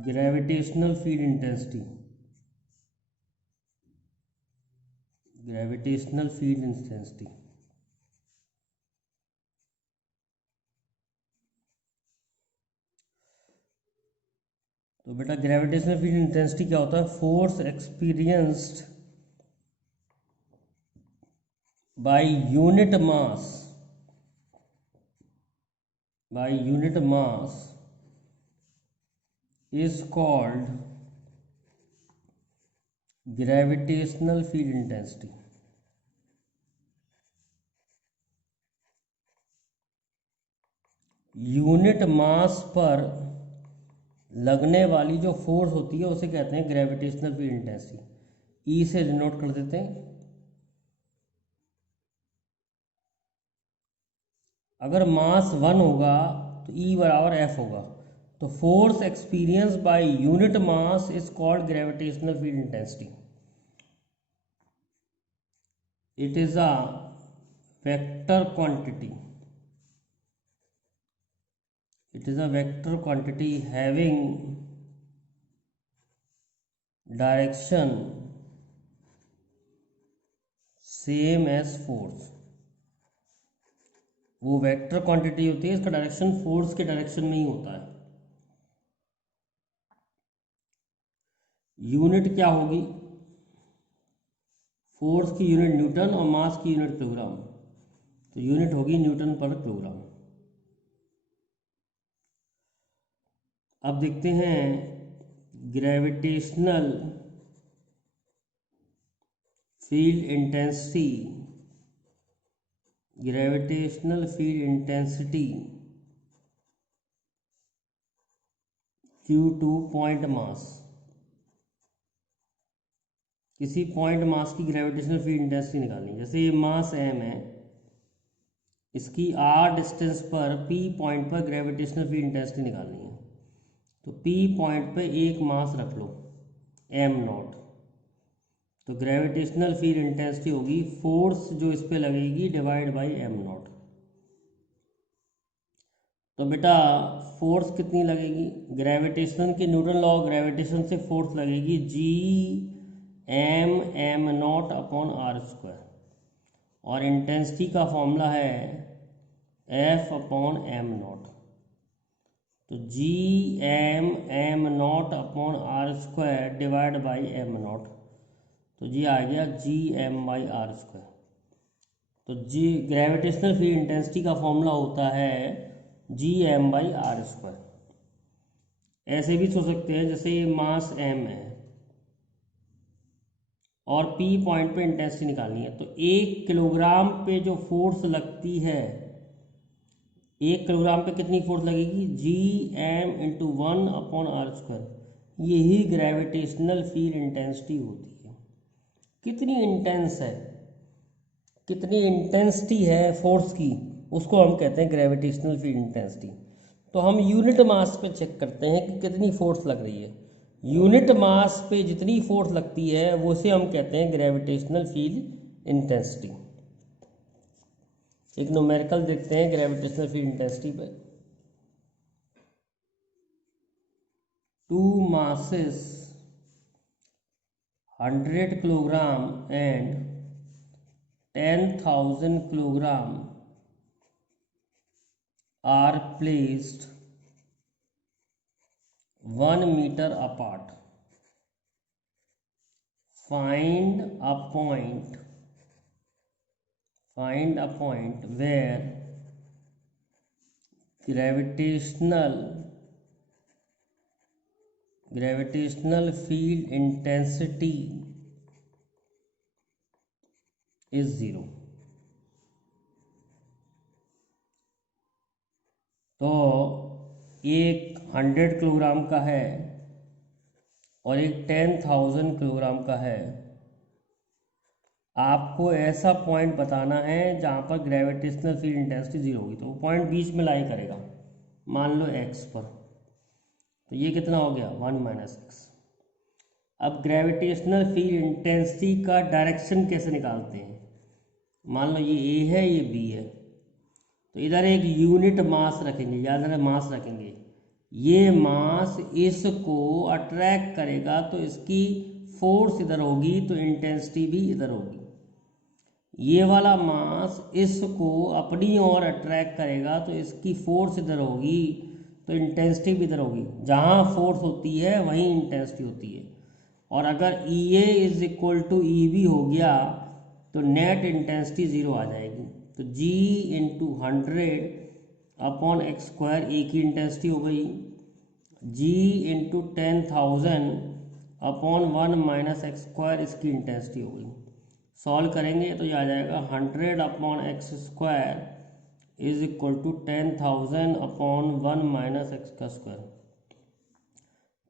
Gravitational field intensity, gravitational field intensity तो बेटा gravitational field intensity क्या होता है? Force experienced by unit mass, by unit mass is called gravitational field intensity. Unit mass पर लगने वाली जो फोर्स होती है उसे कहते हैं ग्रेविटेशनल फील्ड इंटेंसिटी। ई से डिनोट कर देते हैं। अगर मास 1 होगा तो ई बराबर एफ होगा। तो force experience by unit mass is called gravitational field intensity. It is a vector quantity, it is a vector quantity having direction same as force। वो वेक्टर क्वांटिटी होती है, इसका डायरेक्शन फोर्स के डायरेक्शन में ही होता है। यूनिट क्या होगी? फोर्स की यूनिट न्यूटन और मास की यूनिट किलोग्राम। तो यूनिट होगी न्यूटन पर किलोग्राम। अब देखते हैं gravitational field intensity, gravitational field intensity due two point mass. किसी पॉइंट मास की ग्रेविटेशनल फील्ड इंटेंसिटी निकालनी। जैसे ये मास m है, इसकी r डिस्टेंस पर p पॉइंट पर ग्रेविटेशनल फील्ड इंटेंसिटी निकालनी है। तो p पॉइंट पे एक मास रख लो m नॉट, तो ग्रेविटेशनल फील्ड इंटेंसिटी होगी फोर्स जो इस पे लगेगी डिवाइड बाई m नॉट। तो बेटा फोर्स कितनी लगेगी? ग्रेविटेशन के न्यूटन लॉ ऑफ ग्रेविटेशन से फोर्स लगेगी m not upon R square, और इंटेंसिटी का फॉर्मूला है F अपॉन m नॉट। तो m not upon R square divide by m not, तो जी आ गया m बाई आर स्क्वायर। तो ग्रेविटेशनल फील्ड इंटेंसिटी का फॉर्मूला होता है m बाई आर स्क्वायर। ऐसे भी सोच सकते हैं, जैसे ये मास m है और p पॉइंट पे इंटेंसिटी निकालनी है, तो 1 किलोग्राम पे जो फोर्स लगती है, 1 किलोग्राम पे कितनी फोर्स लगेगी? m into 1 upon R square. यही ग्रेविटेशनल फील्ड इंटेंसिटी होती है। कितनी इंटेंस है, कितनी इंटेंसिटी है फोर्स की, उसको हम कहते हैं ग्रेविटेशनल फील्ड इंटेंसिटी। तो हम यूनिट मास पे चेक करते हैं कि कितनी फोर्स लग रही है। यूनिट मास पे जितनी फोर्स लगती है वो से हम कहते हैं ग्रेविटेशनल फील्ड इंटेंसिटी। एक न्यूमेरिकल देखते हैं ग्रेविटेशनल फील्ड इंटेंसिटी पे। 2 masses 100 kilogram and 10,000 kilogram are placed 1 meter apart. Find a point where gravitational field intensity is 0। तो एक 100 किलोग्राम का है और एक 10,000 किलोग्राम का है। आपको ऐसा पॉइंट बताना है जहाँ पर ग्रेविटेशनल फील्ड इंटेंसिटी 0 होगी। तो वो पॉइंट बीच में लाई करेगा, मान लो x पर। तो ये कितना हो गया? 1 माइनस एक्स। अब ग्रेविटेशनल फील्ड इंटेंसिटी का डायरेक्शन कैसे निकालते हैं? मान लो ये a है, ये b है, तो इधर एक यूनिट मास रखेंगे, याद रहे मास रखेंगे। ये मास इसको अट्रैक्ट करेगा तो इसकी फोर्स इधर होगी, तो इंटेंसिटी भी इधर होगी। ये वाला मास इसको अपनी ओर अट्रैक्ट करेगा तो इसकी फोर्स इधर होगी, तो इंटेंसिटी भी इधर होगी। जहाँ फोर्स होती है वहीं इंटेंसिटी होती है। और अगर EA is equal to EB हो गया तो नेट इंटेंसिटी 0 आ जाएगी। तो G इंटू 100/x², ए की इंटेंसिटी हो गई। G इंटू 10,000/1 - x², इसकी इंटेंसिटी हो गई। सॉल्व करेंगे तो ये आ जाएगा 100/x² is equal to 10,000/1 - x²।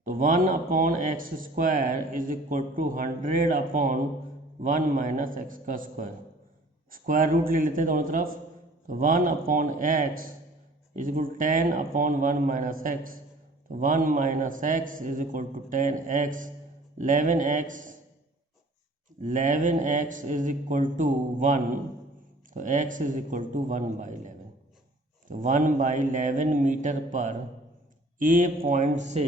तो 1/x² is equal to 100/1 - x²। Square root ले लेते हैं दोनों तरफ। तो 1/x is equal to 10/1 - x। तो 1 - x is equal to 10x। 11x is equal to 1, तो x इज इक्वल टू 1/11। तो 1/11 मीटर पर ए पॉइंट से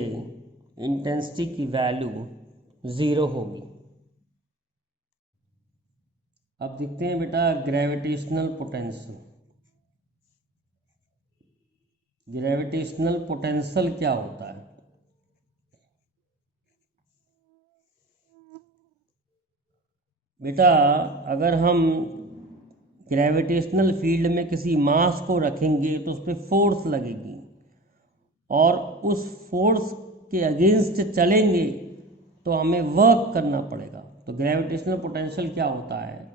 इंटेंसिटी की वैल्यू 0 होगी। अब देखते हैं बेटा ग्रेविटेशनल पोटेंशियल। ग्रेविटेशनल पोटेंशियल क्या होता है? बेटा अगर हम ग्रेविटेशनल फील्ड में किसी मास को रखेंगे तो उस पर फोर्स लगेगी, और उस फोर्स के अगेंस्ट चलेंगे तो हमें वर्क करना पड़ेगा। तो ग्रेविटेशनल पोटेंशियल क्या होता है?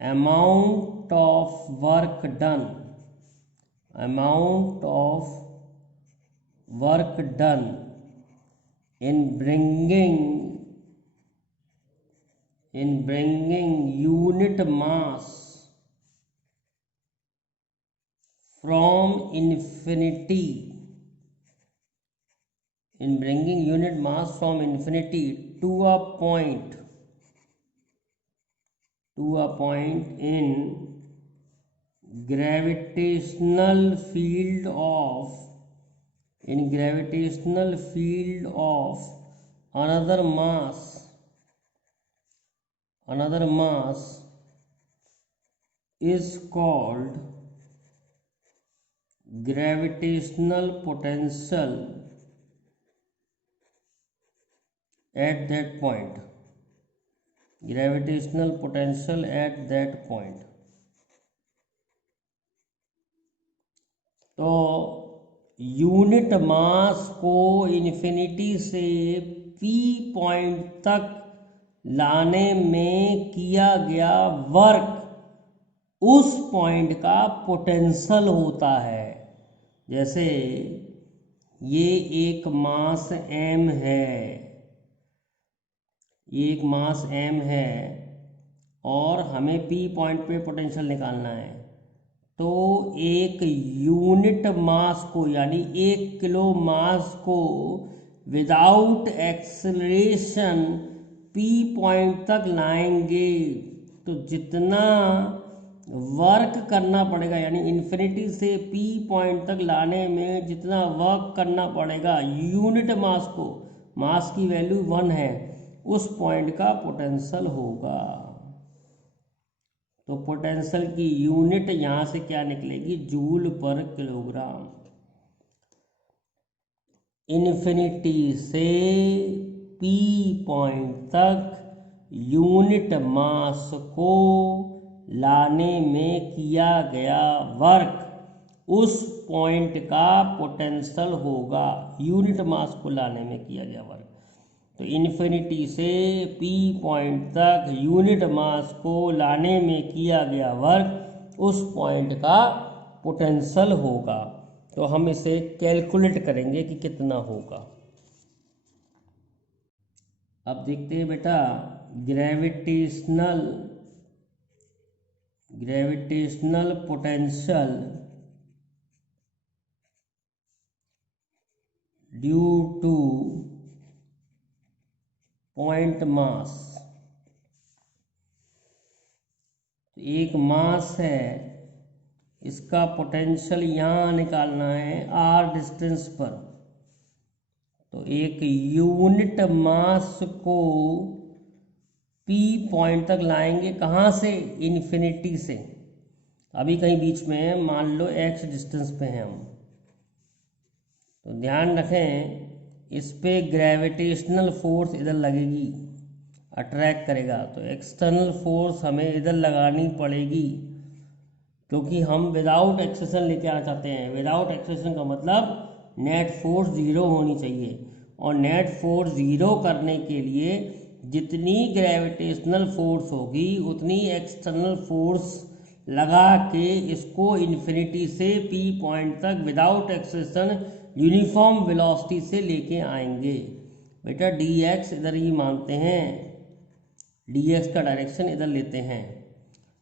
Amount of work done, amount of work done in bringing unit mass from infinity, in bringing unit mass from infinity to a point in gravitational field of another mass is called gravitational potential at that point. Gravitational potential at that point. तो unit mass को infinity से P point तक लाने में किया गया work उस point का पोटेंशियल होता है। जैसे ये एक मास m है, ये एक मास m है और हमें P पॉइंट पे पोटेंशियल निकालना है। तो एक यूनिट मास को यानी 1 किलो मास को विदाउट एक्सेलरेशन P पॉइंट तक लाएंगे तो जितना वर्क करना पड़ेगा, यानी इन्फिनिटी से P पॉइंट तक लाने में जितना वर्क करना पड़ेगा यूनिट मास को, मास की वैल्यू 1 है, उस पॉइंट का पोटेंशियल होगा। तो पोटेंशियल की यूनिट यहाँ से क्या निकलेगी? जूल पर किलोग्राम। इन्फिनिटी से P पॉइंट तक यूनिट मास को लाने में किया गया वर्क उस पॉइंट का पोटेंशियल होगा, यूनिट मास को लाने में किया गया वर्क। तो इन्फिनिटी से P पॉइंट तक यूनिट मास को लाने में किया गया वर्क उस पॉइंट का पोटेंशियल होगा। तो हम इसे कैलकुलेट करेंगे कि कितना होगा। अब देखते हैं बेटा gravitational potential due two point mass. एक मास है, इसका पोटेंशियल यहाँ निकालना है r डिस्टेंस पर। तो एक यूनिट मास को P पॉइंट तक लाएंगे, कहाँ से? इन्फिनिटी से। अभी कहीं बीच में मान लो x डिस्टेंस पे हैं हम, तो ध्यान रखें इस पे ग्रेविटेशनल फोर्स इधर लगेगी, अट्रैक्ट करेगा, तो एक्सटर्नल फोर्स हमें इधर लगानी पड़ेगी, क्योंकि हम विदाउट एक्सेशन लेके आना चाहते हैं। विदाउट एक्सेशन का मतलब नेट फोर्स ज़ीरो होनी चाहिए, और नेट फोर्स ज़ीरो करने के लिए जितनी ग्रेविटेशनल फोर्स होगी उतनी एक्सटर्नल फोर्स लगा के इसको इन्फिनिटी से P पॉइंट तक विदाउट एक्सेशन यूनिफॉर्म वेलोसिटी से लेके आएंगे। बेटा dx इधर ही मानते हैं, dx का डायरेक्शन इधर लेते हैं।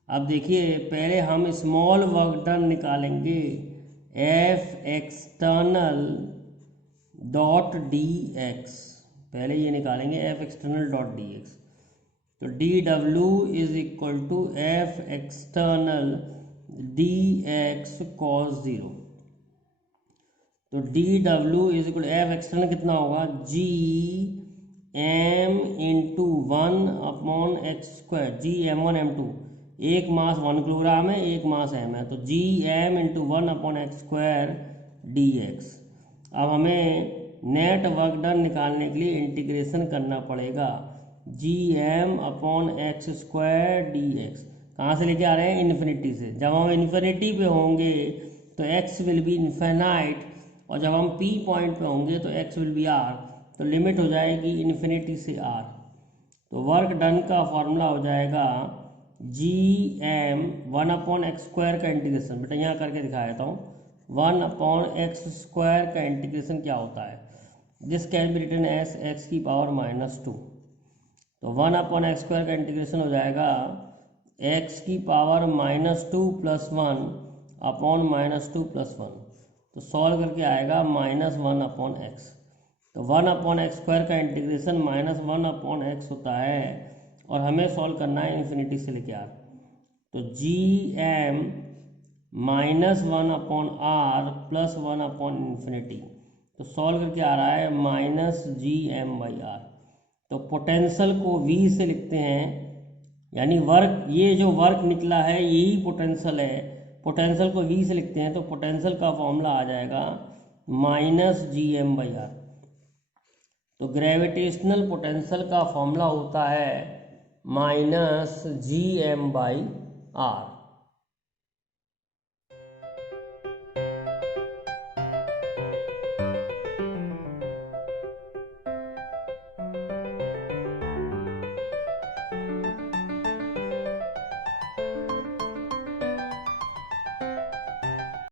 अब देखिए पहले हम स्मॉल वर्क डन निकालेंगे, F एक्सटर्नल डॉट dx, पहले ये निकालेंगे F एक्सटर्नल डॉट dx। तो dw is equal to F external dx cos 0। तो dw is equal F external कितना होगा? g m into 1/x², g m1 m2, एक मास 1 kilogram है, एक मास m है, तो g m into 1/x² dx। अब हमें नेट वर्क डन निकालने के लिए इंटीग्रेशन करना पड़ेगा, G M upon x² dx। कहाँ से लेके आ रहे हैं? इन्फिनिटी से। जब हम इन्फिनिटी पे होंगे तो x विल बी इन्फिनाइट, और जब हम P पॉइंट पे होंगे तो x विल बी r, तो लिमिट हो जाएगी इन्फिनिटी से r। तो वर्क डन का फॉर्मूला हो जाएगा जी एम 1/x² का इंटीग्रेशन, बेटा यहाँ करके दिखा देता हूँ, 1/x² का इंटीग्रेशन क्या होता है? This can be written as x की पावर -2। तो 1/x² का इंटीग्रेशन हो जाएगा x की पावर -2 + 1/-2 + 1, तो सॉल्व करके आएगा -1/x। तो 1/x² का इंटीग्रेशन -1/x होता है, और हमें सॉल्व करना है इन्फिनिटी से लेके r। तो जी एम -1/r + 1/∞, तो सॉल्व करके आ रहा है -gm/r। तो पोटेंशियल को v से लिखते हैं, यानी वर्क, ये जो वर्क निकला है यही पोटेंशियल है, पोटेंशियल को v से लिखते हैं, तो पोटेंशियल का फॉर्मूला आ जाएगा -gm/r। तो ग्रेविटेशनल पोटेंशियल का फॉर्मूला होता है -gm/r।